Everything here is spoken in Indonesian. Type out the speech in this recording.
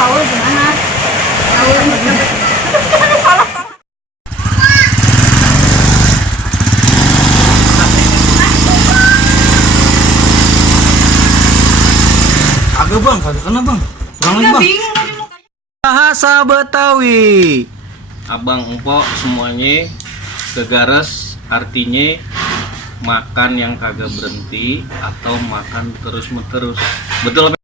haul gimana? Haul. Agak bang, kagak kena bang. Kurang lagi bang. Bahasa Betawi. Abang empok semuanya kegares artinya makan yang kagak berhenti atau makan terus-menerus. Betul apa?